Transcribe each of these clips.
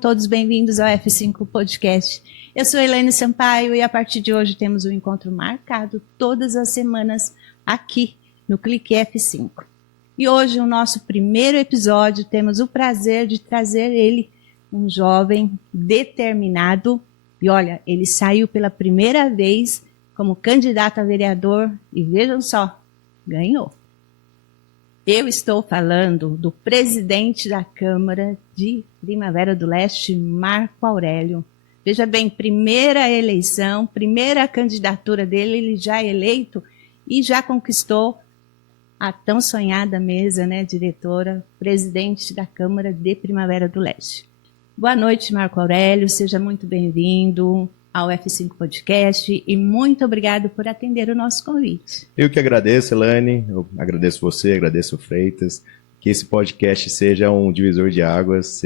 todos bem-vindos ao F5 Podcast. Eu sou Elaine Sampaio e a partir de hoje temos um encontro marcado todas as semanas aqui no Clique F5. E hoje, o nosso primeiro episódio, temos o prazer de trazer ele, um jovem determinado. E olha, ele saiu pela primeira vez como candidato a vereador e vejam só, ganhou. Eu estou falando do presidente da Câmara de Primavera do Leste, Marco Aurélio. Veja bem, primeira eleição, primeira candidatura dele, ele já é eleito e já conquistou a tão sonhada mesa, né, diretora, presidente da Câmara de Primavera do Leste. Boa noite, Marco Aurélio, seja muito bem-vindo ao F5 Podcast e muito obrigado por atender o nosso convite. Eu que agradeço, Elaine, eu agradeço você, agradeço o Freitas, que esse podcast seja um divisor de águas,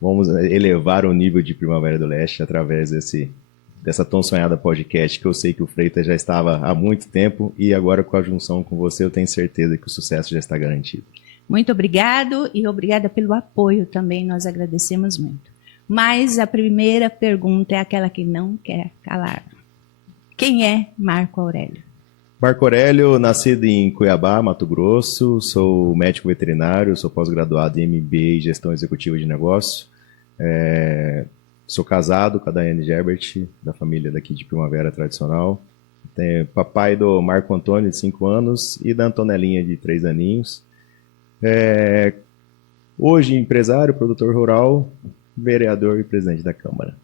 vamos elevar o nível de Primavera do Leste através dessa tão sonhada podcast, que eu sei que o Freitas já estava há muito tempo e agora com a junção com você eu tenho certeza que o sucesso já está garantido. Muito obrigado e obrigada pelo apoio também, nós agradecemos muito. Mas a primeira pergunta é aquela que não quer calar. Quem é Marco Aurélio? Marco Aurélio, nascido em Cuiabá, Mato Grosso, sou médico veterinário, sou pós-graduado em MBA e Gestão Executiva de Negócio. Sou casado com a Daiane Gerbert, da família daqui de Primavera Tradicional. Tenho papai do Marco Antônio, de 5 anos, e da Antonelinha, de 3 aninhos. Hoje, empresário, produtor rural, vereador e presidente da Câmara.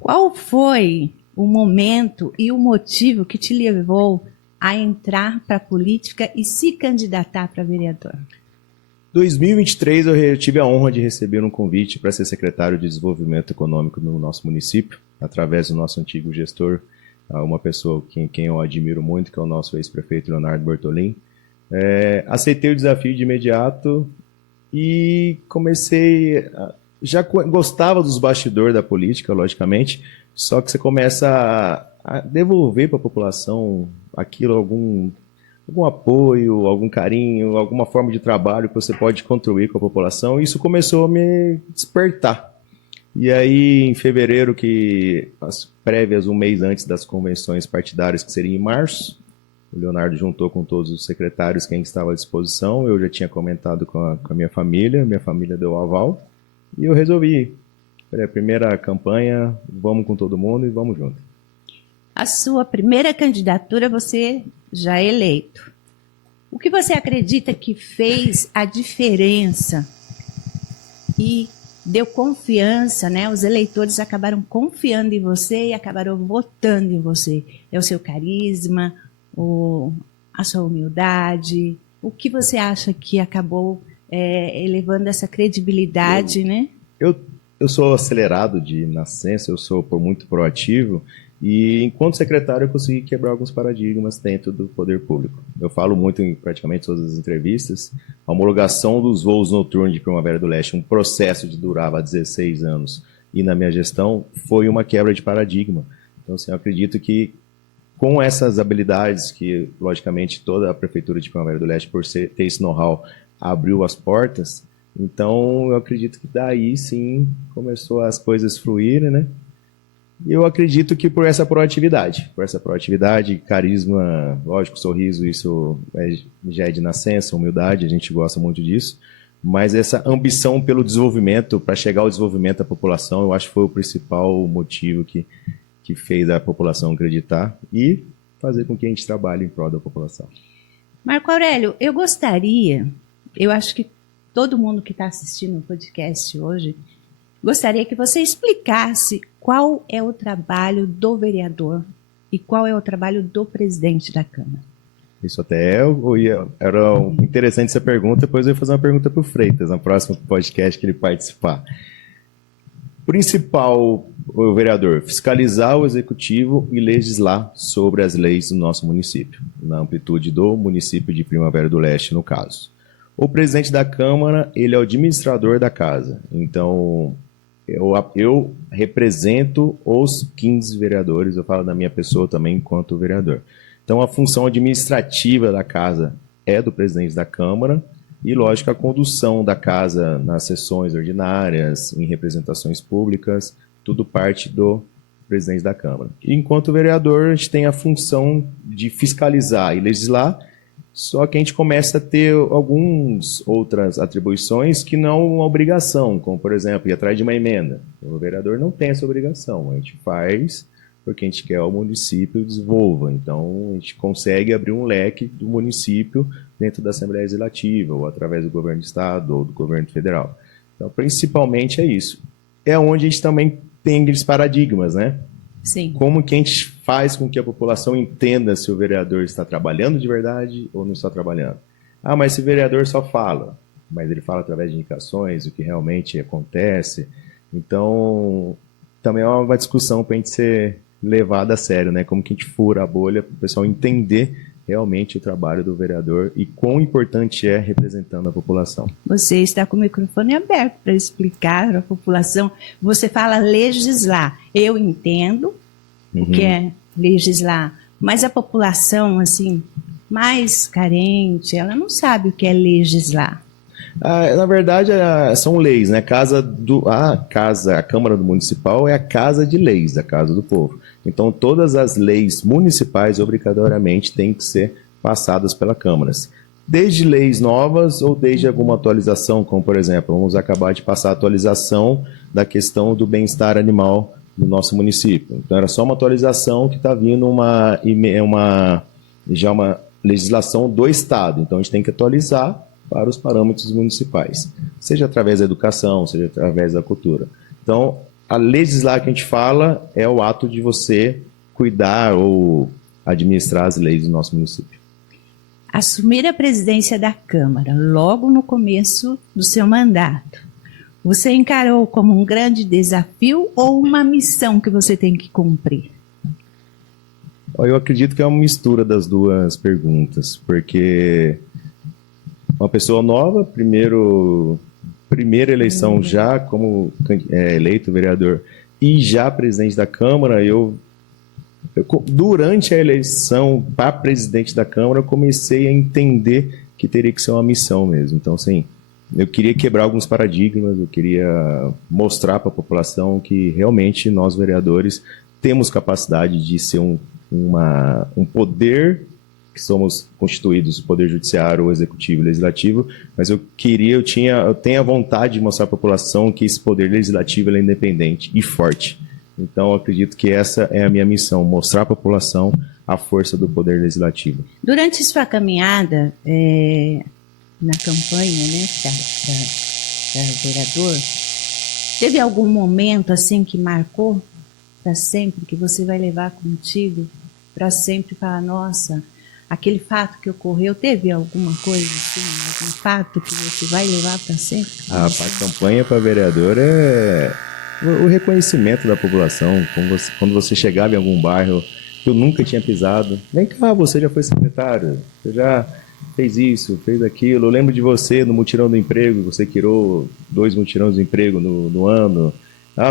Qual foi o momento e o motivo que te levou a entrar para a política e se candidatar para vereador? Em 2023, eu tive a honra de receber um convite para ser secretário de Desenvolvimento Econômico no nosso município, através do nosso antigo gestor, uma pessoa quem eu admiro muito, que é o nosso ex-prefeito Leonardo Bortolin. Aceitei o desafio de imediato e comecei... Já gostava dos bastidores da política, logicamente, só que você começa a devolver para a população aquilo, algum apoio, algum carinho, alguma forma de trabalho que você pode contribuir com a população, e isso começou a me despertar. E aí, em fevereiro, que as prévias, um mês antes das convenções partidárias, que seria em março, o Leonardo juntou com todos os secretários quem estava à disposição, eu já tinha comentado com a minha família deu o aval, e eu resolvi, a primeira campanha, vamos com todo mundo e vamos junto. A sua primeira candidatura, você já é eleito. O que você acredita que fez a diferença e deu confiança, né? Os eleitores acabaram confiando em você e acabaram votando em você. É o seu carisma, a sua humildade. O que você acha que acabou elevando essa credibilidade, né? Eu sou acelerado de nascença, eu sou muito proativo. E enquanto secretário eu consegui quebrar alguns paradigmas dentro do poder público. Eu falo muito em praticamente todas as entrevistas. A homologação dos voos noturnos de Primavera do Leste, um processo que durava 16 anos, e na minha gestão foi uma quebra de paradigma. Então, assim, eu acredito que com essas habilidades que, logicamente, toda a Prefeitura de Primavera do Leste, por ter esse know-how, abriu as portas, então eu acredito que daí sim começou as coisas fluírem, né? E eu acredito que por essa proatividade, carisma, lógico, sorriso, isso já é de nascença, humildade, a gente gosta muito disso, mas essa ambição pelo desenvolvimento, para chegar ao desenvolvimento da população, eu acho que foi o principal motivo que fez a população acreditar e fazer com que a gente trabalhe em prol da população. Marco Aurélio, eu acho que todo mundo que está assistindo o podcast hoje, gostaria que você explicasse qual é o trabalho do vereador e qual é o trabalho do presidente da Câmara. Isso até era interessante essa pergunta, depois eu ia fazer uma pergunta para o Freitas, no próximo podcast que ele participar. Principal, o vereador, fiscalizar o executivo e legislar sobre as leis do nosso município, na amplitude do município de Primavera do Leste, no caso. O presidente da Câmara, ele é o administrador da casa, então eu represento os 15 vereadores, eu falo da minha pessoa também enquanto vereador. Então a função administrativa da casa é do presidente da Câmara, e, lógico, a condução da casa nas sessões ordinárias, em representações públicas, tudo parte do presidente da Câmara. E, enquanto vereador, a gente tem a função de fiscalizar e legislar, só que a gente começa a ter algumas outras atribuições que não é uma obrigação, como, por exemplo, ir atrás de uma emenda. O vereador não tem essa obrigação, a gente faz porque a gente quer o município desenvolva. Então, a gente consegue abrir um leque do município dentro da Assembleia Legislativa, ou através do governo do Estado, ou do governo federal. Então, principalmente é isso. É onde a gente também tem aqueles paradigmas, né? Sim. Como que a gente faz com que a população entenda se o vereador está trabalhando de verdade ou não está trabalhando. Ah, mas esse vereador só fala, mas ele fala através de indicações, o que realmente acontece. Então, também é uma discussão para a gente ser levada a sério, né? Como que a gente fura a bolha para o pessoal entender realmente o trabalho do vereador e quão importante é representando a população. Você está com o microfone aberto para explicar para a população. Você fala legislar. Eu entendo o que é legislar, mas a população, assim, mais carente, ela não sabe o que é legislar. Na verdade, são leis, né? A Câmara Municipal é a casa de leis, a casa do povo. Então, todas as leis municipais, obrigatoriamente, têm que ser passadas pela Câmara. Desde leis novas ou desde alguma atualização, como, por exemplo, vamos acabar de passar a atualização da questão do bem-estar animal no nosso município. Então, era só uma atualização que está vindo já uma legislação do Estado. Então, a gente tem que atualizar para os parâmetros municipais, seja através da educação, seja através da cultura. Então, a legislar que a gente fala é o ato de você cuidar ou administrar as leis do nosso município. Assumir a presidência da Câmara logo no começo do seu mandato, você encarou como um grande desafio ou uma missão que você tem que cumprir? Eu acredito que é uma mistura das duas perguntas, porque uma pessoa nova, primeira eleição já como eleito vereador e já presidente da Câmara, durante a eleição para presidente da Câmara, eu comecei a entender que teria que ser uma missão mesmo. Então, assim, eu queria quebrar alguns paradigmas, eu queria mostrar para a população que realmente nós, vereadores, temos capacidade de ser um poder que somos constituídos, o Poder Judiciário, o Executivo e o Legislativo, mas eu tenho a vontade de mostrar à população que esse Poder Legislativo é independente e forte. Então, eu acredito que essa é a minha missão, mostrar à população a força do Poder Legislativo. Durante sua caminhada na campanha, né, da vereador, teve algum momento assim que marcou para sempre, que você vai levar contigo para sempre, falar, nossa, aquele fato que ocorreu, teve alguma coisa assim, algum fato que você vai levar para sempre? A campanha para vereador é o reconhecimento da população. Quando você chegava em algum bairro que eu nunca tinha pisado, vem cá, você já foi secretário, você já fez isso, fez aquilo, eu lembro de você no mutirão do emprego, você tirou 2 mutirões do emprego no ano.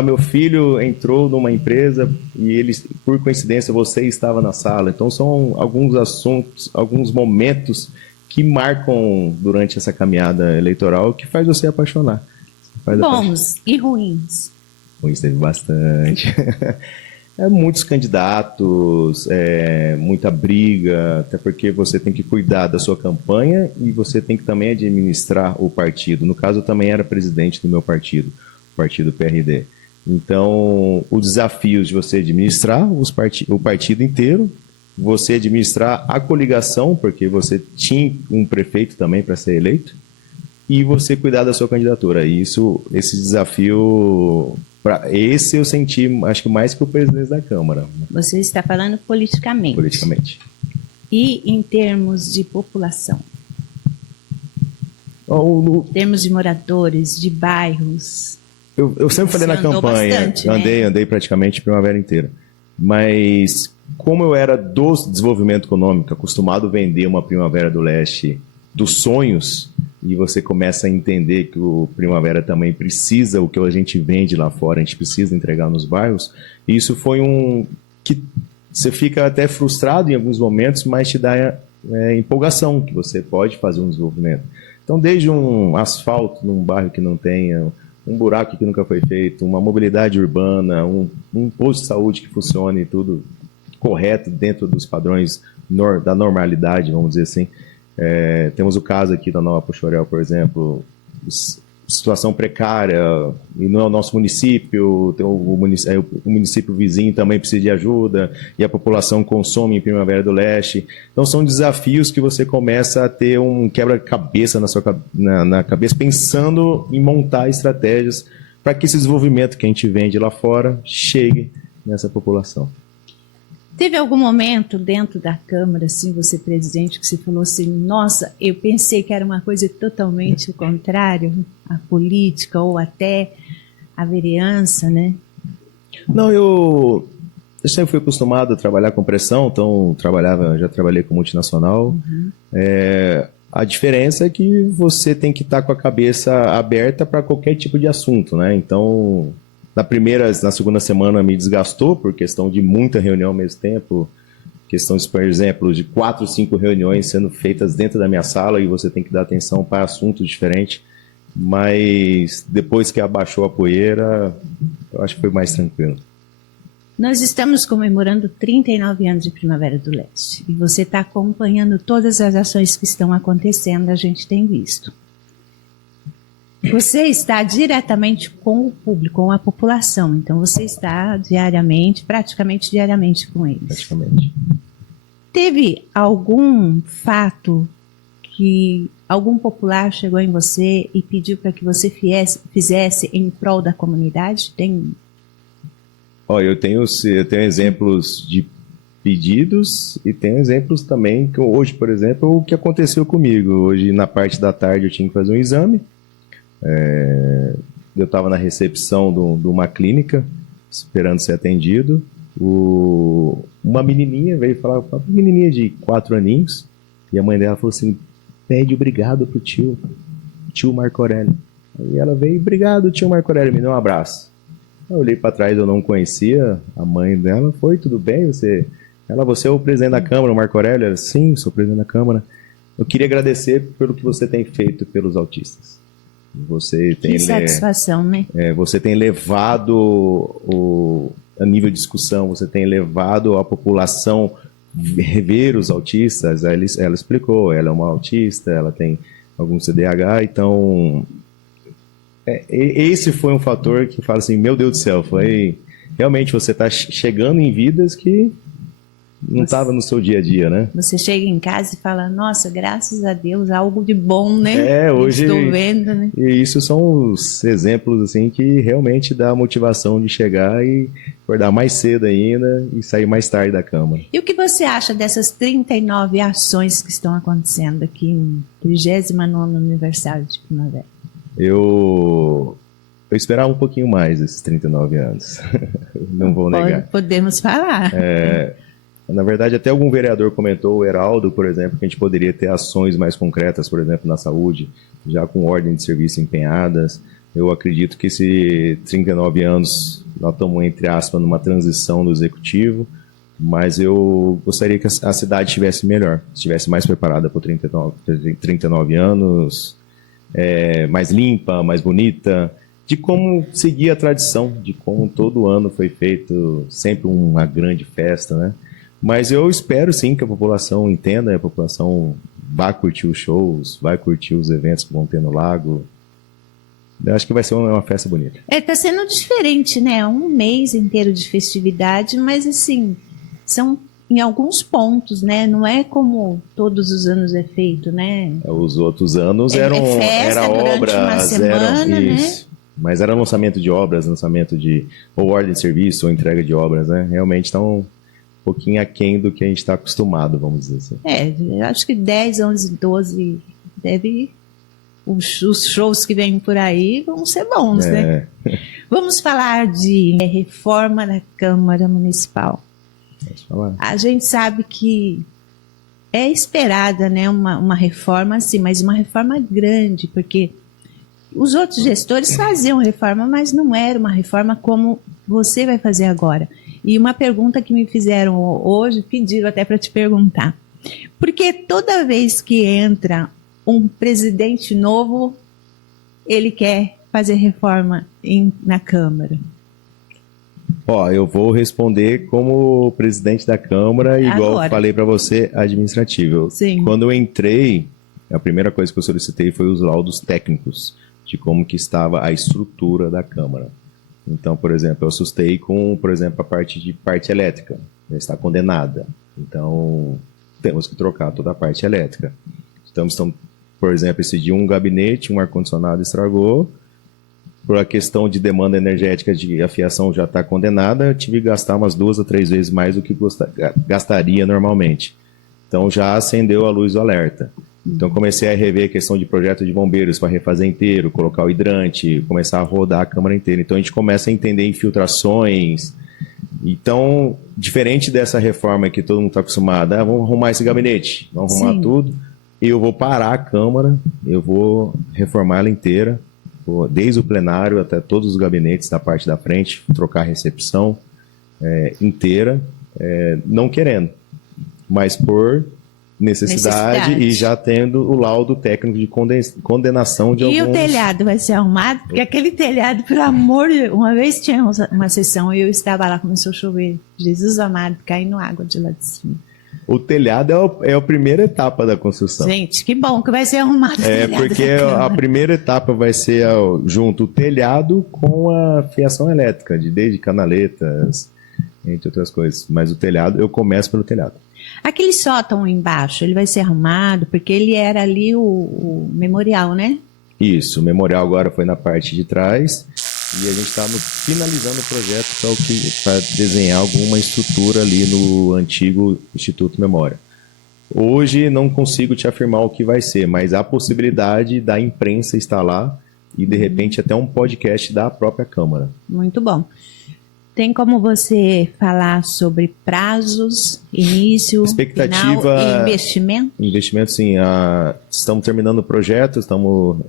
Meu filho entrou numa empresa e por coincidência, você estava na sala. Então, são alguns assuntos, alguns momentos que marcam durante essa caminhada eleitoral que faz você apaixonar. Bons e ruins? Ruins teve bastante. Muitos candidatos, muita briga, até porque você tem que cuidar da sua campanha e você tem que também administrar o partido. No caso, eu também era presidente do meu partido, o Partido PRD. Então, o desafio de você administrar o partido inteiro, você administrar a coligação, porque você tinha um prefeito também para ser eleito, e você cuidar da sua candidatura. E esse desafio, esse eu senti, acho que mais que o presidente da Câmara. Você está falando politicamente. Politicamente. E em termos de população? Em termos de moradores, de bairros? Eu sempre falei na campanha, bastante, né? andei praticamente a primavera inteira. Mas como eu era do desenvolvimento econômico, acostumado a vender uma Primavera do Leste dos sonhos, e você começa a entender que o Primavera também precisa, o que a gente vende lá fora, a gente precisa entregar nos bairros, isso foi que você fica até frustrado em alguns momentos, mas te dá empolgação, que você pode fazer um desenvolvimento. Então, desde um asfalto num bairro que não tenha, um buraco que nunca foi feito, uma mobilidade urbana, um posto de saúde que funcione tudo correto dentro dos padrões da normalidade, vamos dizer assim. Temos o caso aqui da Nova Poxoréu, por exemplo, situação precária, e não é o nosso município, o município vizinho também precisa de ajuda, e a população consome em Primavera do Leste. Então são desafios que você começa a ter um quebra-cabeça na cabeça, pensando em montar estratégias para que esse desenvolvimento que a gente vende lá fora chegue nessa população. Teve algum momento dentro da Câmara, assim, você presidente, que você falou assim, nossa, eu pensei que era uma coisa totalmente o contrário, a política ou até a vereança, né? Não, eu sempre fui acostumado a trabalhar com pressão, então já trabalhei com multinacional. A diferença é que você tem que estar com a cabeça aberta para qualquer tipo de assunto, né? Então, na segunda semana me desgastou por questão de muita reunião ao mesmo tempo, questão, por exemplo, de 4, 5 reuniões sendo feitas dentro da minha sala e você tem que dar atenção para assuntos diferentes, mas depois que abaixou a poeira, eu acho que foi mais tranquilo. Nós estamos comemorando 39 anos de Primavera do Leste e você está acompanhando todas as ações que estão acontecendo, a gente tem visto. Você está diretamente com o público, com a população, então você está praticamente diariamente com eles. Praticamente. Teve algum fato que algum popular chegou em você e pediu para que você fizesse em prol da comunidade? Eu tenho exemplos de pedidos e tenho exemplos também que hoje, por exemplo, o que aconteceu comigo. Hoje, na parte da tarde, eu tinha que fazer um exame. Eu estava na recepção de uma clínica, esperando ser atendido. Uma menininha veio falar, uma menininha de 4 aninhos, e a mãe dela falou assim, pede obrigado pro tio Marco Aurélio. Aí ela veio, obrigado, tio Marco Aurélio, me deu um abraço. Eu olhei para trás, eu não conhecia a mãe dela, tudo bem? Você é o presidente da Câmara, o Marco Aurélio? Ela, sim, sou o presidente da Câmara. Eu queria agradecer pelo que você tem feito pelos autistas. Que satisfação, né? Você tem levado a nível de discussão, você tem levado a população rever os autistas. Ela explicou, ela é uma autista, ela tem algum CDAH, então esse foi um fator que fala assim, meu Deus do céu, realmente você está chegando em vidas que não estava no seu dia a dia, né? Você chega em casa e fala, nossa, graças a Deus, algo de bom, né? Hoje estou vendo, né? E isso são os exemplos assim que realmente dá motivação de chegar e acordar mais cedo ainda e sair mais tarde da cama. E o que você acha dessas 39 ações que estão acontecendo aqui no 39º aniversário de Primavera? Eu esperava um pouquinho mais esses 39 anos. Não vou negar. Podemos falar. Na verdade, até algum vereador comentou, o Heraldo, por exemplo, que a gente poderia ter ações mais concretas, por exemplo, na saúde, já com ordem de serviço empenhadas. Eu acredito que esses 39 anos, nós estamos, entre aspas, numa transição do executivo, mas eu gostaria que a cidade estivesse melhor, estivesse mais preparada para 39 anos, mais limpa, mais bonita, de como seguir a tradição, de como todo ano foi feito sempre uma grande festa, né? Mas eu espero sim que a população entenda, a população vá curtir os shows, vai curtir os eventos que vão ter no lago. Eu acho que vai ser uma festa bonita. Tá sendo diferente, né? Um mês inteiro de festividade, mas assim, são em alguns pontos, né? Não é como todos os anos é feito, né? Os outros anos era obras, uma semana, né? Mas era lançamento de obras, ou ordem de serviço, ou entrega de obras, né? Realmente estão um pouquinho aquém do que a gente está acostumado, vamos dizer assim. Eu acho que 10, 11, 12 os shows que vêm por aí vão ser bons, né? Vamos falar de reforma da Câmara Municipal. Vamos falar. A gente sabe que é esperada, né, uma reforma assim, mas uma reforma grande, porque os outros gestores faziam reforma, mas não era uma reforma como você vai fazer agora. E uma pergunta que me fizeram hoje, pediram até para te perguntar. Porque toda vez que entra um presidente novo, ele quer fazer reforma na Câmara? Ó, eu vou responder como presidente da Câmara, igual Agora. falei para você, administrativo. Sim. Quando eu entrei, a primeira coisa que eu solicitei foi os laudos técnicos de como que estava a estrutura da Câmara. Então, por exemplo, eu assustei com, por exemplo, a parte elétrica. Já está condenada. Então, temos que trocar toda a parte elétrica. Então, por exemplo, esse dia um gabinete, um ar-condicionado estragou. Por a questão de demanda energética de afiação já está condenada, eu tive que gastar umas 2 a 3 vezes mais do que gastaria normalmente. Então já acendeu a luz do alerta. Então comecei a rever a questão de projeto de bombeiros para refazer inteiro, colocar o hidrante, começar a rodar a câmara inteira. Então a gente começa a entender infiltrações. Então, diferente dessa reforma que todo mundo está acostumado, vamos arrumar esse gabinete, vamos arrumar tudo, eu vou parar a câmara, eu vou reformar ela inteira, desde o plenário até todos os gabinetes da parte da frente, trocar a recepção inteira, não querendo, mas por necessidade e já tendo o laudo técnico de condenação de alguns... E o telhado vai ser arrumado? Porque aquele telhado, pelo amor de... Uma vez tinha uma sessão, eu estava lá, começou a chover. Jesus amado, caindo água de lá de cima. O telhado é a primeira etapa da construção. Gente, que bom que vai ser arrumado o telhado. Porque a primeira etapa vai ser junto o telhado com a fiação elétrica, desde canaletas, entre outras coisas. Mas o telhado, eu começo pelo telhado. Aquele sótão embaixo, ele vai ser arrumado, porque ele era ali o memorial, né? Isso, o memorial agora foi na parte de trás. E a gente está finalizando o projeto para desenhar alguma estrutura ali no antigo Instituto Memória. Hoje não consigo te afirmar o que vai ser, mas há a possibilidade da imprensa estar lá e, de repente, até um podcast da própria Câmara. Muito bom. Tem como você falar sobre prazos, início, expectativa, final e investimento? Investimento, sim. Estamos terminando o projeto, estamos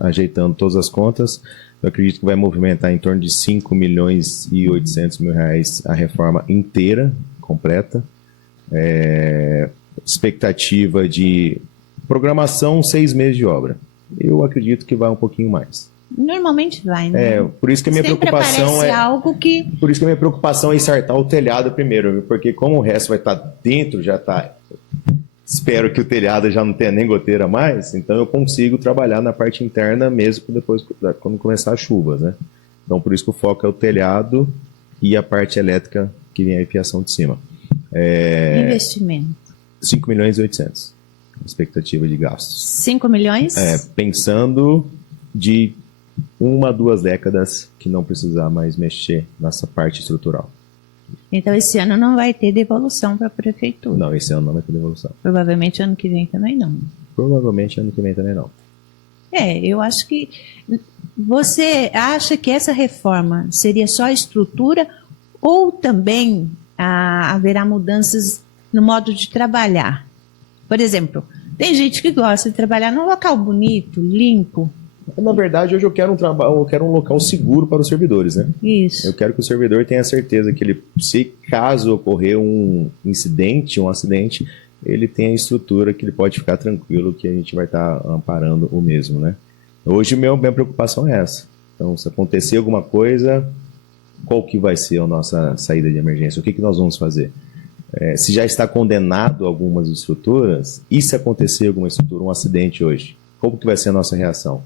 ajeitando todas as contas. Eu acredito que vai movimentar em torno de 5 milhões e 800 mil reais a reforma inteira, completa. Expectativa de programação, 6 meses de obra. Eu acredito que vai um pouquinho mais. Normalmente vai, né? Por isso que a minha preocupação algo que... Por isso que a minha preocupação é acertar o telhado primeiro, porque como o resto vai estar dentro, já está... Espero que o telhado já não tenha nem goteira mais, então eu consigo trabalhar na parte interna mesmo depois, quando começar as chuvas, né? Então, por isso que o foco é o telhado e a parte elétrica que vem a fiação de cima. Investimento. 5 milhões e 800. Expectativa de gastos. 5 milhões? Pensando de 1 a 2 décadas que não precisar mais mexer nessa parte estrutural. Então, esse ano não vai ter devolução para a prefeitura? Não, esse ano não vai ter devolução. Provavelmente ano que vem também não. Provavelmente ano que vem também não. Eu acho que... Você acha que essa reforma seria só estrutura ou também haverá mudanças no modo de trabalhar? Por exemplo, tem gente que gosta de trabalhar num local bonito, limpo. Na verdade, hoje eu quero um local seguro para os servidores, né? Isso. Eu quero que o servidor tenha certeza que se caso ocorrer um incidente, um acidente, ele tenha a estrutura que ele pode ficar tranquilo que a gente vai estar amparando o mesmo, né? Hoje minha preocupação é essa. Então, se acontecer alguma coisa, qual que vai ser a nossa saída de emergência? O que nós vamos fazer? Se já está condenado algumas estruturas, e se acontecer alguma estrutura, um acidente hoje, como que vai ser a nossa reação?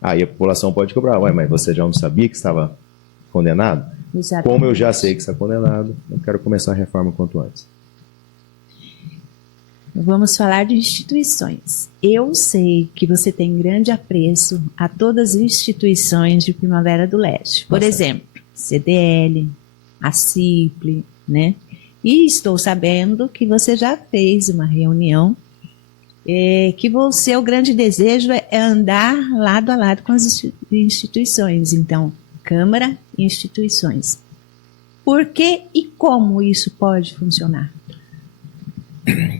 Aí a população pode cobrar, mas você já não sabia que estava condenado? Exatamente. Como eu já sei que está condenado, eu quero começar a reforma quanto antes. Vamos falar de instituições. Eu sei que você tem grande apreço a todas as instituições de Primavera do Leste. Por exemplo, CDL, a CIPLE, né? E estou sabendo que você já fez uma reunião que o seu grande desejo é andar lado a lado com as instituições. Então, Câmara e instituições. Por que e como isso pode funcionar?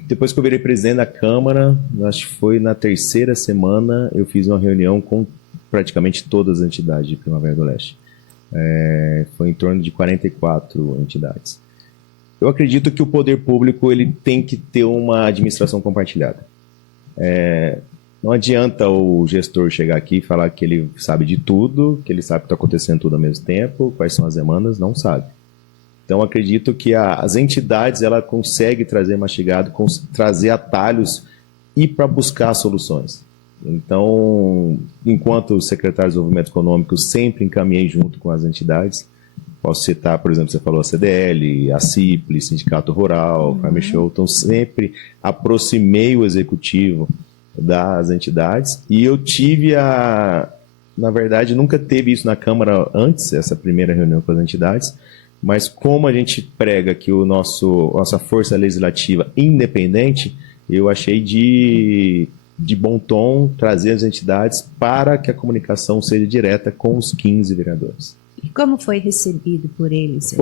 Depois que eu virei presidente da Câmara, acho que foi na 3ª semana, eu fiz uma reunião com praticamente todas as entidades de Primavera do Leste. Foi em torno de 44 entidades. Eu acredito que o poder público ele tem que ter uma administração compartilhada. Não adianta o gestor chegar aqui e falar que ele sabe de tudo, que ele sabe que está acontecendo tudo ao mesmo tempo, quais são as demandas, não sabe. Então, acredito que as entidades ela conseguem trazer mastigado, trazer atalhos e para buscar soluções. Então, enquanto secretário de Desenvolvimento Econômico, sempre encaminhei junto com as entidades. Posso citar, por exemplo, você falou a CDL, a CIPLE, Sindicato Rural, Farm Show. Então, sempre aproximei o executivo das entidades e eu tive na verdade, nunca teve isso na Câmara antes, essa primeira reunião com as entidades, mas como a gente prega que nossa força legislativa independente, eu achei de bom tom trazer as entidades para que a comunicação seja direta com os 15 vereadores. E como foi recebido por eles?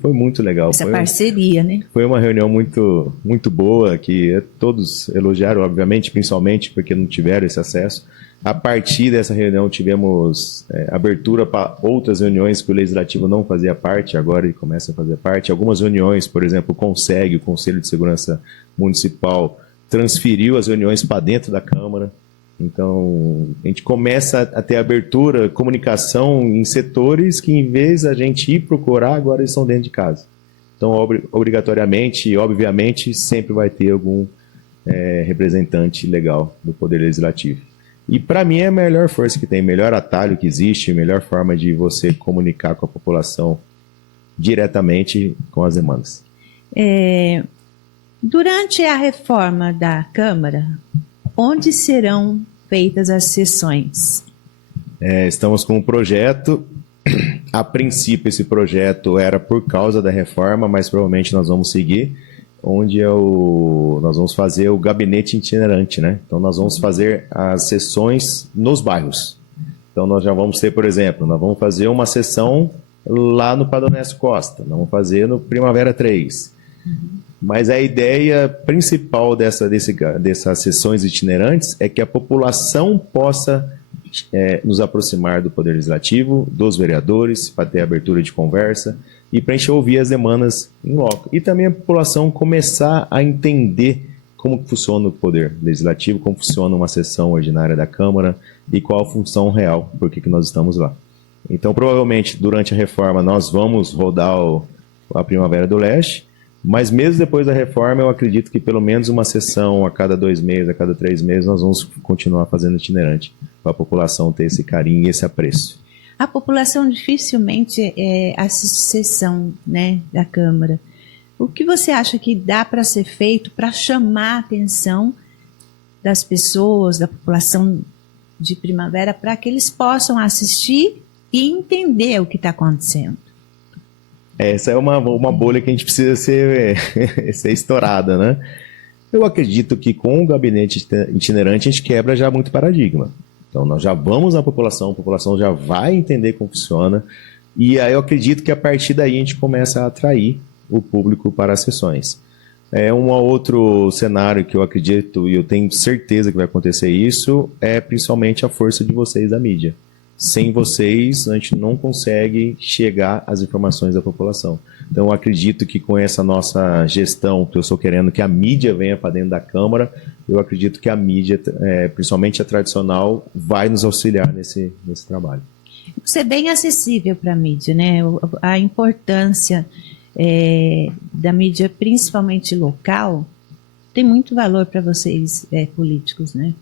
Foi muito legal. Essa parceria, né? Foi uma reunião muito, muito boa, que todos elogiaram, obviamente, principalmente porque não tiveram esse acesso. A partir dessa reunião tivemos abertura para outras reuniões que o Legislativo não fazia parte, agora ele começa a fazer parte. Algumas reuniões, por exemplo, o Conselho de Segurança Municipal, transferiu as reuniões para dentro da Câmara. Então, a gente começa a ter abertura, comunicação em setores que, em vez da gente ir procurar, agora eles estão dentro de casa. Então, obrigatoriamente e obviamente, sempre vai ter algum representante legal do Poder Legislativo. E, para mim, é a melhor força que tem, melhor atalho que existe, melhor forma de você comunicar com a população diretamente com as demandas. Durante a reforma da Câmara, onde serão feitas as sessões? Estamos com um projeto. A princípio, esse projeto era por causa da reforma, mas provavelmente nós vamos seguir, onde nós vamos fazer o gabinete itinerante, né? Então, nós vamos fazer as sessões nos bairros. Então, nós já vamos ter, por exemplo, nós vamos fazer uma sessão lá no Padonésio Costa, nós vamos fazer no Primavera 3. Mas a ideia principal dessas sessões itinerantes é que a população possa nos aproximar do Poder Legislativo, dos vereadores, para ter abertura de conversa e para a gente ouvir as demandas em loco. E também a população começar a entender como funciona o Poder Legislativo, como funciona uma sessão ordinária da Câmara e qual a função real, por que nós estamos lá. Então, provavelmente, durante a reforma, nós vamos rodar a Primavera do Leste. Mas mesmo depois da reforma, eu acredito que pelo menos uma sessão a cada 2 meses, a cada 3 meses, nós vamos continuar fazendo itinerante, para a população ter esse carinho e esse apreço. A população dificilmente assiste sessão, né, da Câmara. O que você acha que dá para ser feito para chamar a atenção das pessoas, da população de Primavera, para que eles possam assistir e entender o que está acontecendo? Essa é uma bolha que a gente precisa ser estourada, né? Eu acredito que com o gabinete itinerante a gente quebra já muito paradigma. Então nós já vamos na população, a população já vai entender como funciona, e aí eu acredito que a partir daí a gente começa a atrair o público para as sessões. Um outro cenário que eu acredito, e eu tenho certeza que vai acontecer isso, é principalmente a força de vocês da mídia. Sem vocês, a gente não consegue chegar às informações da população. Então, eu acredito que com essa nossa gestão, que eu estou querendo que a mídia venha para dentro da Câmara, eu acredito que a mídia, principalmente a tradicional, vai nos auxiliar nesse trabalho. Você é bem acessível para a mídia, né? A importância da mídia, principalmente local, tem muito valor para vocês políticos, né?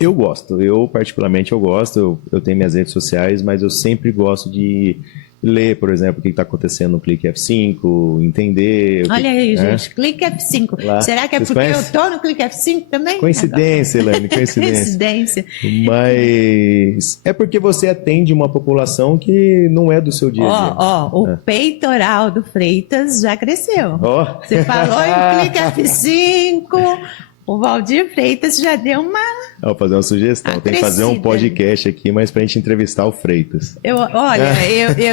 Eu gosto, particularmente gosto, eu tenho minhas redes sociais, mas eu sempre gosto de ler, por exemplo, o que está acontecendo no Clique F5, entender... Olha aí, gente, Clique F5. Lá. Será que é porque eu estou no Clique F5 também? Coincidência, Elaine, coincidência. Mas é porque você atende uma população que não é do seu dia a dia. O peitoral do Freitas já cresceu. Você falou em Clique F5... O Valdir Freitas já deu uma... Vou fazer uma sugestão. Tem que fazer um podcast aqui, mas para a gente entrevistar o Freitas. Eu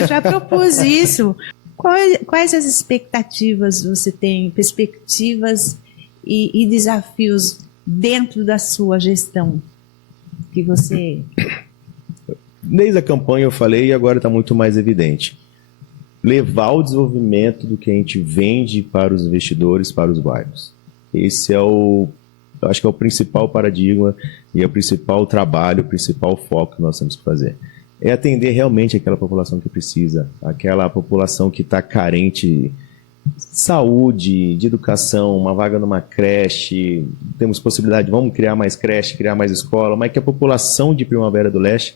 já propus isso. Quais as expectativas você tem, perspectivas e desafios dentro da sua gestão? Que você... Desde a campanha eu falei e agora está muito mais evidente. Levar o desenvolvimento do que a gente vende para os investidores, para os bairros. Esse é o eu acho que é o principal paradigma e é o principal trabalho, o principal foco que nós temos que fazer. É atender realmente aquela população que precisa, aquela população que está carente de saúde, de educação, uma vaga numa creche, temos possibilidade, vamos criar mais creche, criar mais escola, mas que a população de Primavera do Leste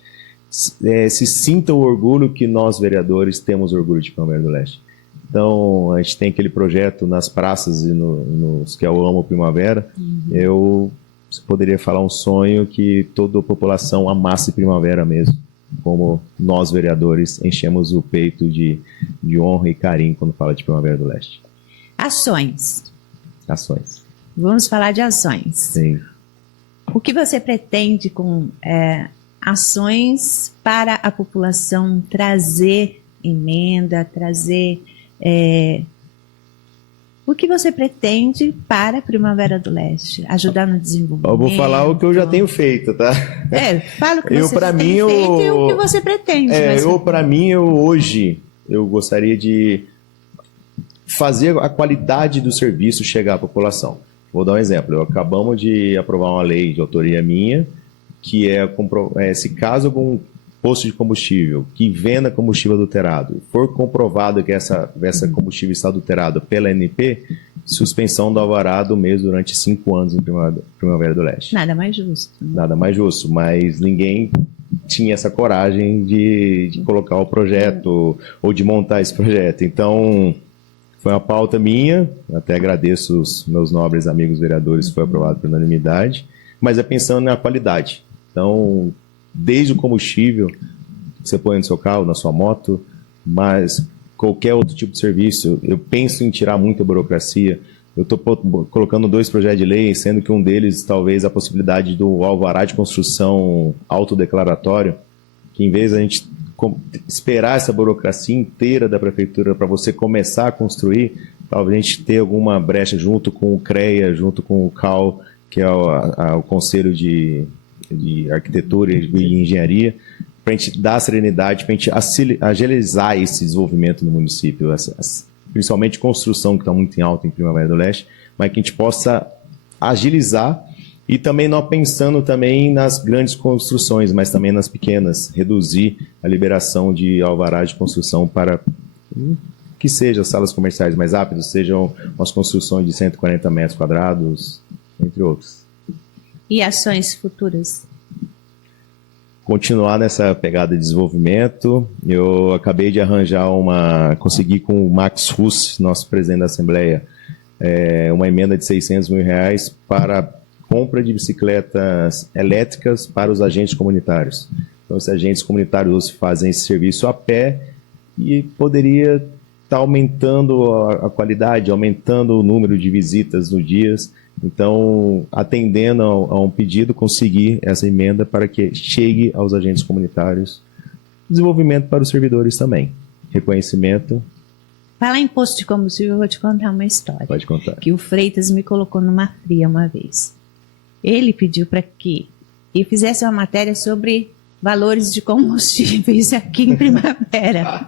se sinta o orgulho que nós, vereadores, temos orgulho de Primavera do Leste. Então, a gente tem aquele projeto nas praças e nos que eu amo Primavera. Eu poderia falar um sonho que toda a população amasse Primavera mesmo, como nós, vereadores, enchemos o peito de honra e carinho quando fala de Primavera do Leste. Ações. Ações. Vamos falar de ações. Sim. O que você pretende com ações para a população trazer emenda, trazer... o que você pretende para a Primavera do Leste? Ajudar no desenvolvimento? Eu vou falar o que eu já tenho feito, tá? Fala o que você tem feito e o que você pretende. Hoje, eu gostaria de fazer a qualidade do serviço chegar à população. Vou dar um exemplo. Acabamos de aprovar uma lei de autoria minha, que se caso algum posto de combustível que venda combustível adulterado for comprovado que essa combustível está adulterado pela ANP, suspensão do alvará do mês durante 5 anos em Primavera do Leste. Nada mais justo. Nada mais justo, mas ninguém tinha essa coragem de colocar o projeto ou de montar esse projeto. Então, foi uma pauta minha, até agradeço os meus nobres amigos vereadores, foi aprovado por unanimidade, mas é pensando na qualidade. Então, desde o combustível que você põe no seu carro, na sua moto, mas qualquer outro tipo de serviço, eu penso em tirar muita burocracia. Eu estou colocando 2 projetos de lei, sendo que um deles talvez a possibilidade do alvará de construção autodeclaratório, que em vez de a gente esperar essa burocracia inteira da prefeitura para você começar a construir, talvez a gente ter alguma brecha junto com o CREA, junto com o CAL, que é o Conselho de Arquitetura e Engenharia, para a gente dar serenidade, para a gente agilizar esse desenvolvimento no município, principalmente construção, que está muito em alta em Primavera do Leste, mas que a gente possa agilizar e também não pensando também nas grandes construções, mas também nas pequenas, reduzir a liberação de alvará de construção para que sejam salas comerciais mais rápidas, sejam as construções de 140 metros quadrados, entre outros. E ações futuras? Continuar nessa pegada de desenvolvimento. Eu acabei de consegui com o Max Russ, nosso presidente da Assembleia, uma emenda de R$600 mil para compra de bicicletas elétricas para os agentes comunitários. Então, os agentes comunitários fazem esse serviço a pé e poderia estar aumentando a qualidade, aumentando o número de visitas no dias. Então, atendendo a um pedido, conseguir essa emenda para que chegue aos agentes comunitários. Desenvolvimento para os servidores também. Reconhecimento. Falar em posto de combustível, eu vou te contar uma história. Pode contar. Que o Freitas me colocou numa fria uma vez. Ele pediu para que eu fizesse uma matéria sobre valores de combustíveis aqui em Primavera.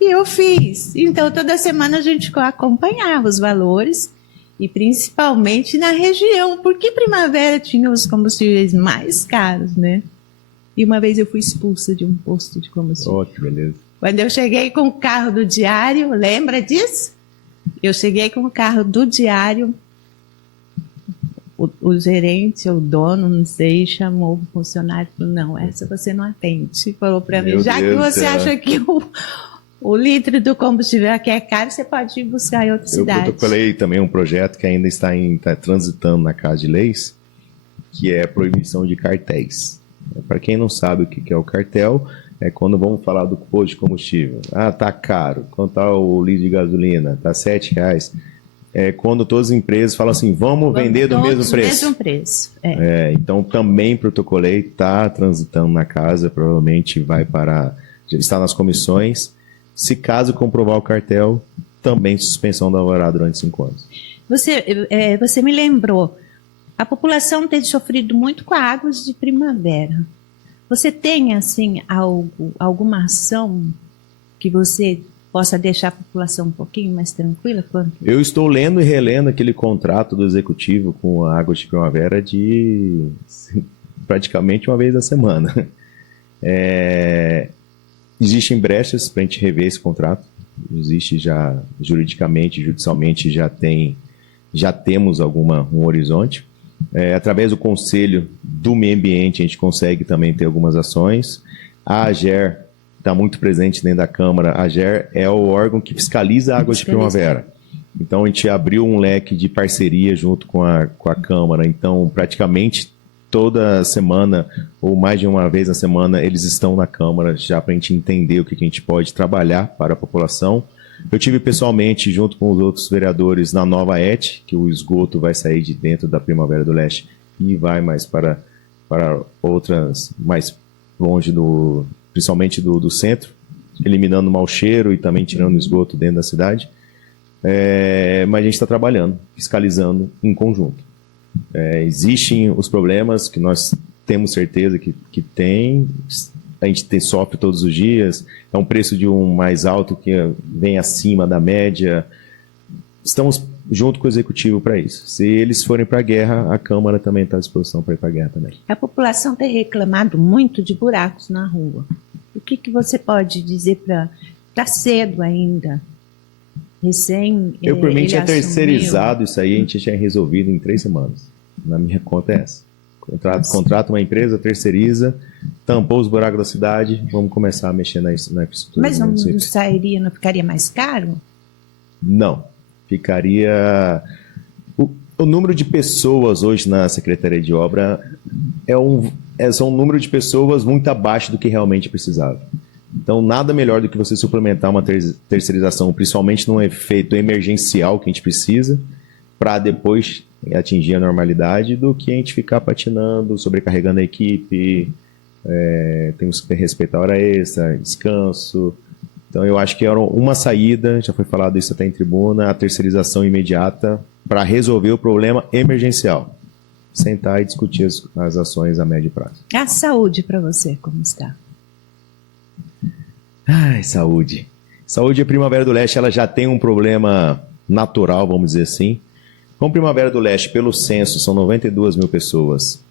E eu fiz. Então, toda semana a gente acompanhava os valores, e principalmente na região, porque Primavera tinha os combustíveis mais caros, né? E uma vez eu fui expulsa de um posto de combustível. Oh, que beleza. Quando eu cheguei com o carro do diário, lembra disso? Eu cheguei com o carro do diário, o gerente, o dono, não sei, chamou o funcionário e falou, não, essa você não atende. Falou para mim, já que você acha que o litro do combustível aqui é caro, você pode ir buscar em outra cidade. Eu protocolei também um projeto que ainda está transitando na Casa de Leis, que é a proibição de cartéis. Para quem não sabe o que é o cartel, é quando vamos falar do posto de combustível. Ah, tá caro. Quanto tá o litro de gasolina? Tá R$7. É quando todas as empresas falam assim, vamos vender do mesmo preço. Mesmo preço. Então, também protocolei, está transitando na casa, provavelmente já está nas comissões. Se caso comprovar o cartel, também suspensão do alvará durante 5 anos. Você me lembrou, a população tem sofrido muito com águas de primavera. Você tem, assim, alguma ação que você possa deixar a população um pouquinho mais tranquila? Quanto? Eu estou lendo e relendo aquele contrato do executivo com a Águas de Primavera de praticamente uma vez a semana. Existem brechas para a gente rever esse contrato. Existe já juridicamente, judicialmente, já temos um horizonte. Através do Conselho do Meio Ambiente, a gente consegue também ter algumas ações. A AGER está muito presente dentro da Câmara. A AGER é o órgão que fiscaliza a Águas de Primavera. Então, a gente abriu um leque de parceria junto com a Câmara. Então, praticamente toda semana, ou mais de uma vez na semana, eles estão na Câmara já para a gente entender o que a gente pode trabalhar para a população. Eu tive pessoalmente, junto com os outros vereadores, na Nova ET, que o esgoto vai sair de dentro da Primavera do Leste e vai mais para outras, mais longe, principalmente do centro, eliminando o mau cheiro e também tirando o esgoto dentro da cidade. Mas a gente está trabalhando, fiscalizando em conjunto. Existem os problemas que nós temos certeza que tem, a gente sofre todos os dias, é um preço de um mais alto que vem acima da média. Estamos junto com o Executivo para isso. Se eles forem para a guerra, a Câmara também está à disposição para ir para a guerra também. A população tem reclamado muito de buracos na rua. O que você pode dizer para... Está cedo ainda. Eu, por mim, tinha terceirizado isso aí, a gente tinha resolvido em 3 semanas. Na minha conta é essa. Contrata uma empresa, terceiriza, tampou os buracos da cidade, vamos começar a mexer na infraestrutura. Mas não ficaria mais caro? Não. Ficaria... O número de pessoas hoje na Secretaria de Obra são um número de pessoas muito abaixo do que realmente precisava. Então, nada melhor do que você suplementar uma terceirização, principalmente num efeito emergencial que a gente precisa, para depois atingir a normalidade, do que a gente ficar patinando, sobrecarregando a equipe, temos que respeitar a hora extra, descanso. Então, eu acho que era uma saída, já foi falado isso até em tribuna, a terceirização imediata para resolver o problema emergencial. Sentar e discutir as ações a médio prazo. A saúde para você, como está? Ai, saúde. Saúde, a Primavera do Leste, ela já tem um problema natural, vamos dizer assim. Com Primavera do Leste, pelo censo, são 92 mil pessoas.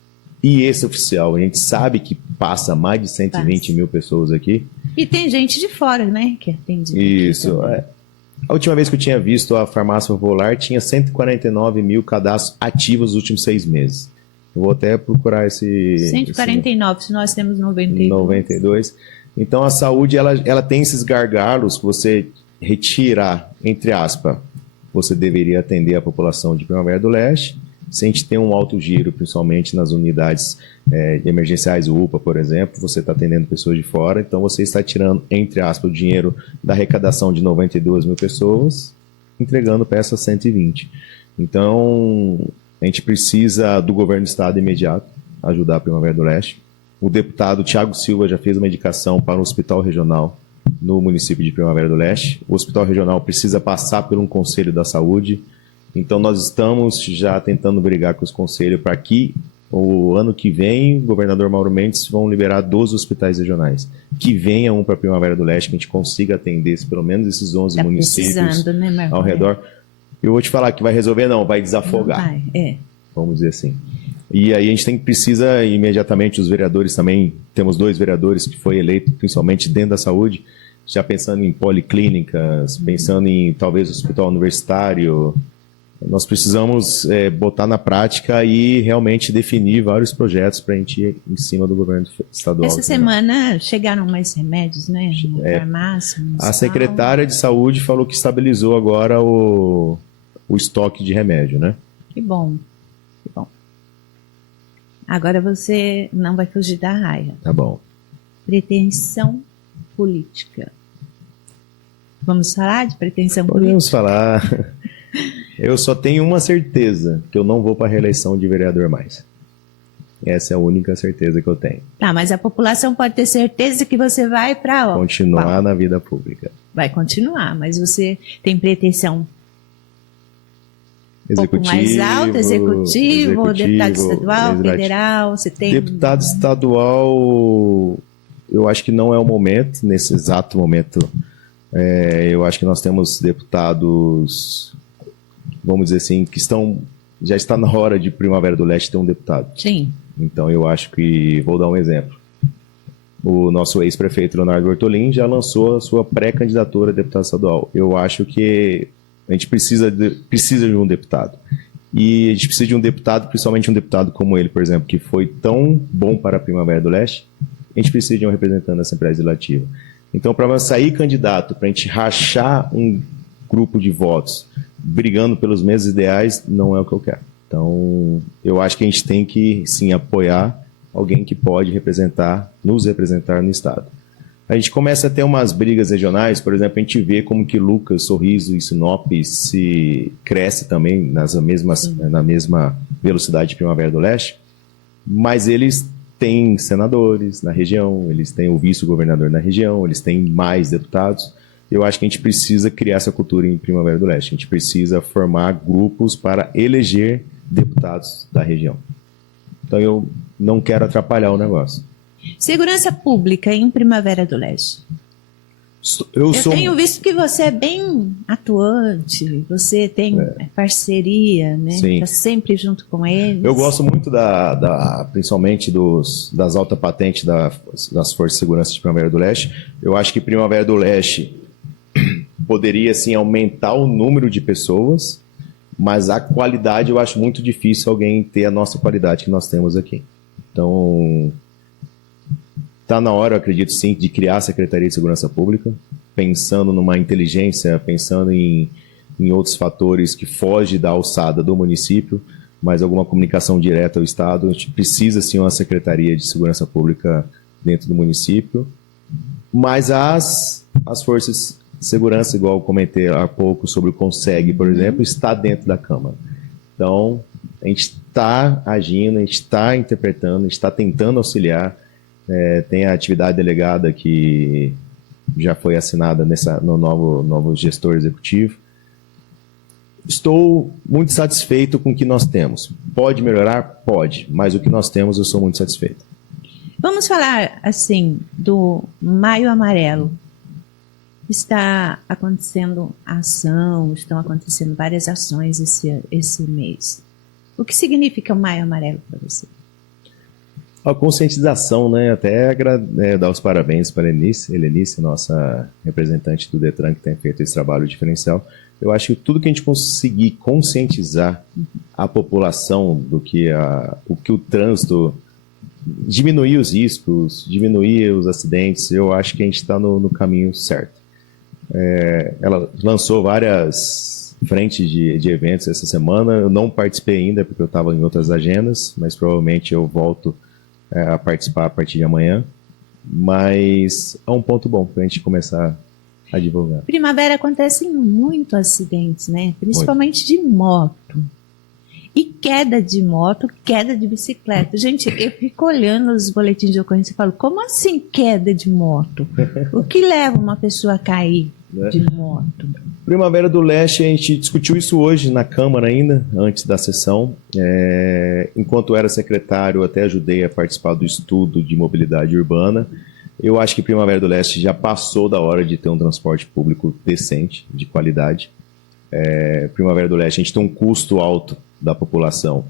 E esse oficial, a gente sabe que passa mais de 120 mil pessoas aqui. E tem gente de fora, né, que atende. Isso. A última vez que eu tinha visto, a Farmácia Popular tinha 149 mil cadastros ativos nos últimos 6 meses. Eu vou até procurar 149, se nós temos 92. 92. Então, a saúde, ela tem esses gargalos que você retirar, entre aspas, você deveria atender a população de Primavera do Leste. Se a gente tem um alto giro, principalmente nas unidades emergenciais, UPA, por exemplo, você está atendendo pessoas de fora, então você está tirando, entre aspas, o dinheiro da arrecadação de 92 mil pessoas, entregando para essas 120. Então, a gente precisa do governo do estado imediato ajudar a Primavera do Leste. O deputado Thiago Silva já fez uma indicação para um hospital regional no município de Primavera do Leste. O hospital regional precisa passar por um conselho da saúde. Então, nós estamos já tentando brigar com os conselhos para que o ano que vem, o governador Mauro Mendes vão liberar 12 hospitais regionais. Que venha um para Primavera do Leste, que a gente consiga atender pelo menos esses 11 municípios, né, ao redor. Eu vou te falar que vai resolver, não, vai desafogar. Não vai, Vamos dizer assim. E aí a gente precisa imediatamente, os vereadores também, temos 2 vereadores que foi eleito, principalmente dentro da saúde, já pensando em policlínicas, pensando em talvez hospital universitário. Nós precisamos botar na prática e realmente definir vários projetos para a gente ir em cima do governo estadual. Essa semana chegaram mais remédios, né? Na farmácia, a secretária de saúde falou que estabilizou agora o estoque de remédio, né? Que bom, que bom. Agora você não vai fugir da raia. Tá bom. Pretensão política. Vamos falar de pretensão política? Podemos falar. Eu só tenho uma certeza, que eu não vou para a reeleição de vereador mais. Essa é a única certeza que eu tenho. Tá, mas a população pode ter certeza que você vai para... Continuar na vida pública. Vai continuar, mas você tem pretensão um pouco mais alta, executivo, deputado estadual, federal, você tem... Deputado estadual, eu acho que não é o momento, nesse exato momento Eu acho que nós temos deputados, vamos dizer assim, que já está na hora de Primavera do Leste ter um deputado. Sim. Então eu acho que, vou dar um exemplo, o nosso ex-prefeito Leonardo Bortolin já lançou a sua pré-candidatura a deputado estadual. Eu acho que a gente precisa de um deputado. E a gente precisa de um deputado, principalmente um deputado como ele, por exemplo, que foi tão bom para a Primavera do Leste, a gente precisa de um representante da Assembleia Legislativa. Então, para sair candidato, para a gente rachar um grupo de votos, brigando pelos mesmos ideais, não é o que eu quero. Então, eu acho que a gente tem que, sim, apoiar alguém que pode nos representar no Estado. A gente começa a ter umas brigas regionais, por exemplo, a gente vê como que Lucas, Sorriso e Sinop se cresce também na mesma velocidade de Primavera do Leste, mas eles têm senadores na região, eles têm o vice-governador na região, eles têm mais deputados. Eu acho que a gente precisa criar essa cultura em Primavera do Leste. A gente precisa formar grupos para eleger deputados da região. Então eu não quero atrapalhar o negócio. Segurança pública em Primavera do Leste. Eu tenho visto que você é bem atuante, você tem parceria, né? Está sempre junto com eles. Eu gosto muito principalmente das altas patentes das Forças de Segurança de Primavera do Leste. Eu acho que Primavera do Leste poderia, sim, aumentar o número de pessoas, mas a qualidade eu acho muito difícil alguém ter a nossa qualidade que nós temos aqui. Então, está na hora, eu acredito sim, de criar a Secretaria de Segurança Pública, pensando numa inteligência, pensando em outros fatores que fogem da alçada do município, mas alguma comunicação direta ao Estado. A gente precisa sim uma Secretaria de Segurança Pública dentro do município, mas as forças de segurança, igual eu comentei há pouco sobre o CONSEG, por exemplo, está dentro da Câmara. Então, a gente está agindo, a gente está interpretando, a gente está tentando auxiliar. Tem a atividade delegada que já foi assinada no novo gestor executivo. Estou muito satisfeito com o que nós temos. Pode melhorar? Pode, mas o que nós temos eu sou muito satisfeito. Vamos falar assim do Maio Amarelo. Está acontecendo ação, estão acontecendo várias ações esse mês. O que significa o Maio Amarelo para você? A conscientização, né? Até dar os parabéns para a Helenice, nossa representante do Detran, que tem feito esse trabalho diferencial. Eu acho que tudo que a gente conseguir conscientizar a população do que o trânsito, diminuir os riscos, diminuir os acidentes, eu acho que a gente está no caminho certo. Ela lançou várias frentes de eventos essa semana. Eu não participei ainda porque eu estava em outras agendas, mas provavelmente eu volto a participar a partir de amanhã, mas é um ponto bom para a gente começar a divulgar. Primavera acontecem muitos acidentes, né? Principalmente de moto. E queda de moto, queda de bicicleta. Gente, eu fico olhando os boletins de ocorrência e falo, como assim queda de moto? O que leva uma pessoa a cair de moto? Primavera do Leste, a gente discutiu isso hoje na Câmara ainda, antes da sessão. Enquanto era secretário, até ajudei a participar do estudo de mobilidade urbana. Eu acho que Primavera do Leste já passou da hora de ter um transporte público decente, de qualidade. Primavera do Leste, a gente tem um custo alto da população.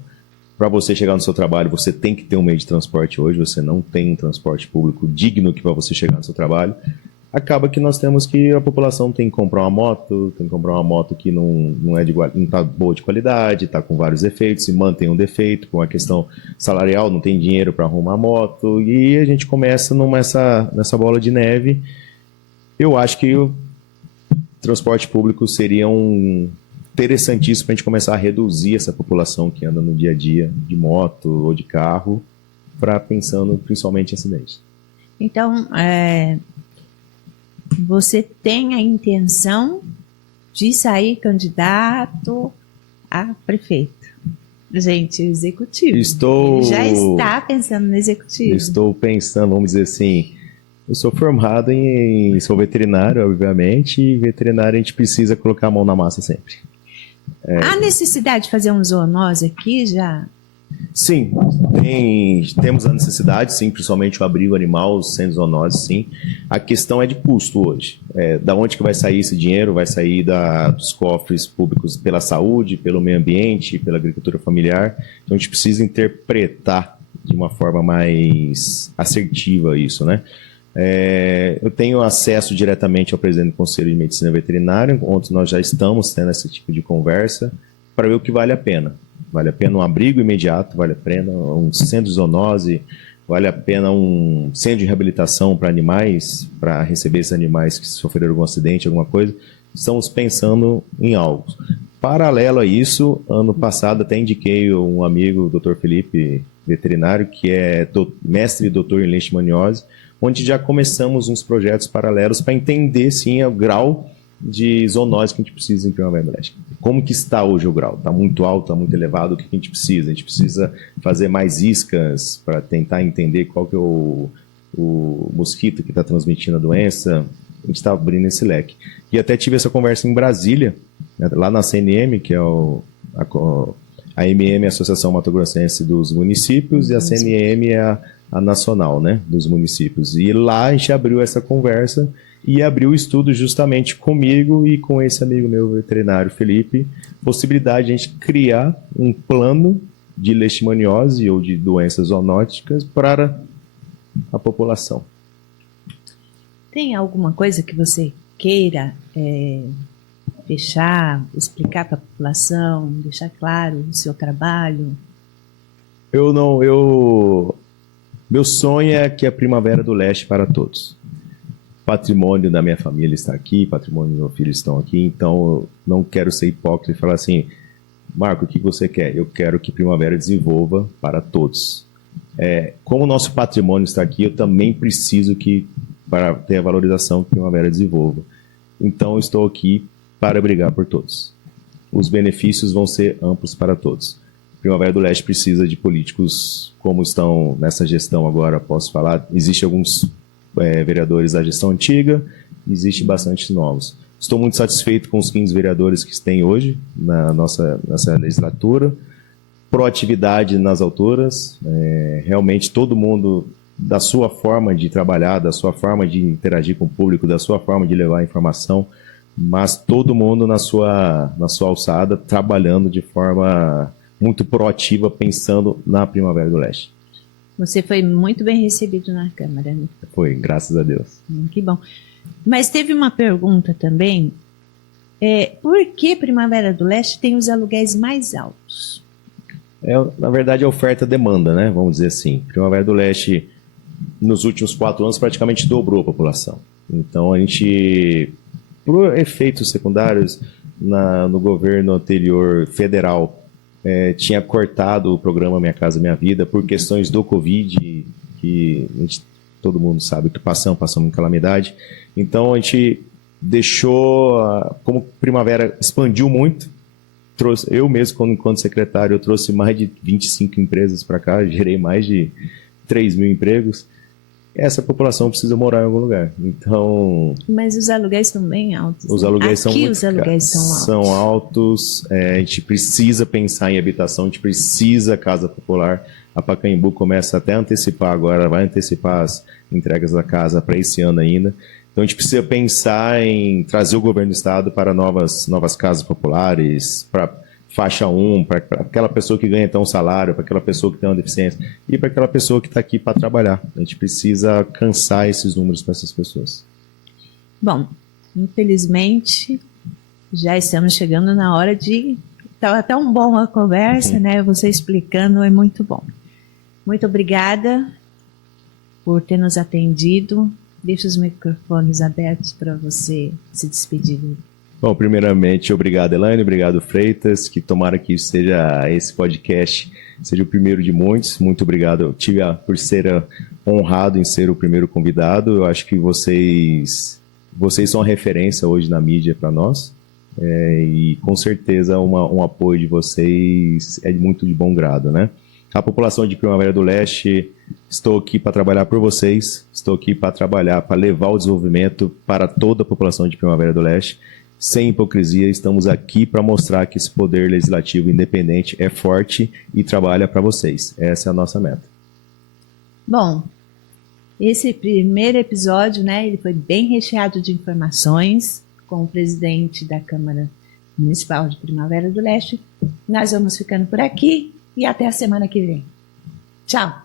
Para você chegar no seu trabalho, você tem que ter um meio de transporte hoje, você não tem um transporte público digno que para você chegar no seu trabalho. Acaba que nós temos que a população tem que comprar uma moto, que não está boa de qualidade, está com vários defeitos, e mantém um defeito, por uma questão salarial, não tem dinheiro para arrumar a moto, e a gente começa nessa bola de neve. Eu acho que o transporte público seria interessantíssimo para a gente começar a reduzir essa população que anda no dia a dia de moto ou de carro, pensando principalmente em acidentes. Então, você tem a intenção de sair candidato a prefeito? Gente, executivo. Ele já está pensando no executivo. Estou pensando, vamos dizer assim, eu sou formado sou veterinário, obviamente, e veterinário a gente precisa colocar a mão na massa sempre. Há necessidade de fazer um zoonose aqui já? Sim, temos a necessidade, sim, principalmente o abrigo animal, sem zoonose, sim. A questão é de custo hoje. Da onde que vai sair esse dinheiro? Vai sair dos cofres públicos pela saúde, pelo meio ambiente, pela agricultura familiar. Então a gente precisa interpretar de uma forma mais assertiva isso, né? Eu tenho acesso diretamente ao presidente do Conselho de Medicina Veterinária, onde nós já estamos tendo esse tipo de conversa, para ver o que vale a pena. Vale a pena um abrigo imediato, vale a pena um centro de zoonose, vale a pena um centro de reabilitação para animais, para receber esses animais que sofreram algum acidente, alguma coisa. Estamos pensando em algo. Paralelo a isso, ano passado até indiquei um amigo, o Dr. Felipe, veterinário, que é mestre e doutor em leishmaniose, onde já começamos uns projetos paralelos para entender, sim, o grau de zoonose que a gente precisa em Primavera do Leste. Como que está hoje o grau? Está muito alto, está muito elevado? O que a gente precisa? A gente precisa fazer mais iscas para tentar entender qual que é o mosquito que está transmitindo a doença. A gente está abrindo esse leque. E até tive essa conversa em Brasília, lá na CNM, que é a MM, a Associação Mato Grossense dos Municípios, e a CNM é a nacional, né, dos municípios. E lá a gente abriu essa conversa e abriu o estudo justamente comigo e com esse amigo meu veterinário, Felipe, possibilidade de a gente criar um plano de leishmaniose ou de doenças zoonóticas para a população. Tem alguma coisa que você queira deixar, explicar para a população, deixar claro o seu trabalho? Meu sonho é que a Primavera do Leste para todos. Patrimônio da minha família está aqui, patrimônio do meu filho estão aqui, então eu não quero ser hipócrita e falar assim, Marco, o que você quer? Eu quero que Primavera desenvolva para todos. Como o nosso patrimônio está aqui, eu também preciso para ter a valorização que Primavera desenvolva. Então eu estou aqui para brigar por todos. Os benefícios vão ser amplos para todos. Primavera do Leste precisa de políticos como estão nessa gestão agora, posso falar. Existem alguns vereadores da gestão antiga, existem bastante novos. Estou muito satisfeito com os 15 vereadores que tem hoje nessa legislatura. Proatividade nas alturas, realmente todo mundo, da sua forma de trabalhar, da sua forma de interagir com o público, da sua forma de levar informação, mas todo mundo na sua alçada, trabalhando de forma muito proativa, pensando na Primavera do Leste. Você foi muito bem recebido na Câmara, né? Foi, graças a Deus. Que bom. Mas teve uma pergunta também, por que Primavera do Leste tem os aluguéis mais altos? Na verdade, a oferta e demanda, né? Vamos dizer assim. Primavera do Leste, nos últimos 4 anos, praticamente dobrou a população. Então, a gente, por efeitos secundários, no governo anterior federal, tinha cortado o programa Minha Casa Minha Vida por questões do Covid, que todo mundo sabe que passamos em calamidade. Então, a gente deixou, como Primavera expandiu muito, eu mesmo, enquanto secretário, eu trouxe mais de 25 empresas para cá, gerei mais de 3 mil empregos. Essa população precisa morar em algum lugar. Então, mas os aluguéis estão bem altos. Os aluguéis são muito os aluguéis são altos. A gente precisa pensar em habitação, a gente precisa casa popular. A Pacaembu começa até a antecipar agora, vai antecipar as entregas da casa para esse ano ainda. Então a gente precisa pensar em trazer o governo do estado para novas casas populares, para faixa 1, para aquela pessoa que ganha então um salário, para aquela pessoa que tem uma deficiência e para aquela pessoa que está aqui para trabalhar. A gente precisa alcançar esses números para essas pessoas. Bom, infelizmente já estamos chegando na hora de... Estava tão bom a conversa, né? Você explicando é muito bom. Muito obrigada por ter nos atendido. Deixa os microfones abertos para você se despedir. Bom, primeiramente, obrigado, Elaine, obrigado, Freitas, que tomara que esse podcast seja o primeiro de muitos. Muito obrigado por ser honrado em ser o primeiro convidado. Eu acho que vocês são uma referência hoje na mídia para nós, e com certeza um apoio de vocês é muito de bom grado, né? A população de Primavera do Leste, estou aqui para trabalhar por vocês, estou aqui para trabalhar, para levar o desenvolvimento para toda a população de Primavera do Leste. sem hipocrisia. Estamos aqui para mostrar que esse poder legislativo independente é forte e trabalha para vocês. Essa é a nossa meta. Bom, esse primeiro episódio, né, ele foi bem recheado de informações com o presidente da Câmara Municipal de Primavera do Leste. Nós vamos ficando por aqui e até a semana que vem. Tchau!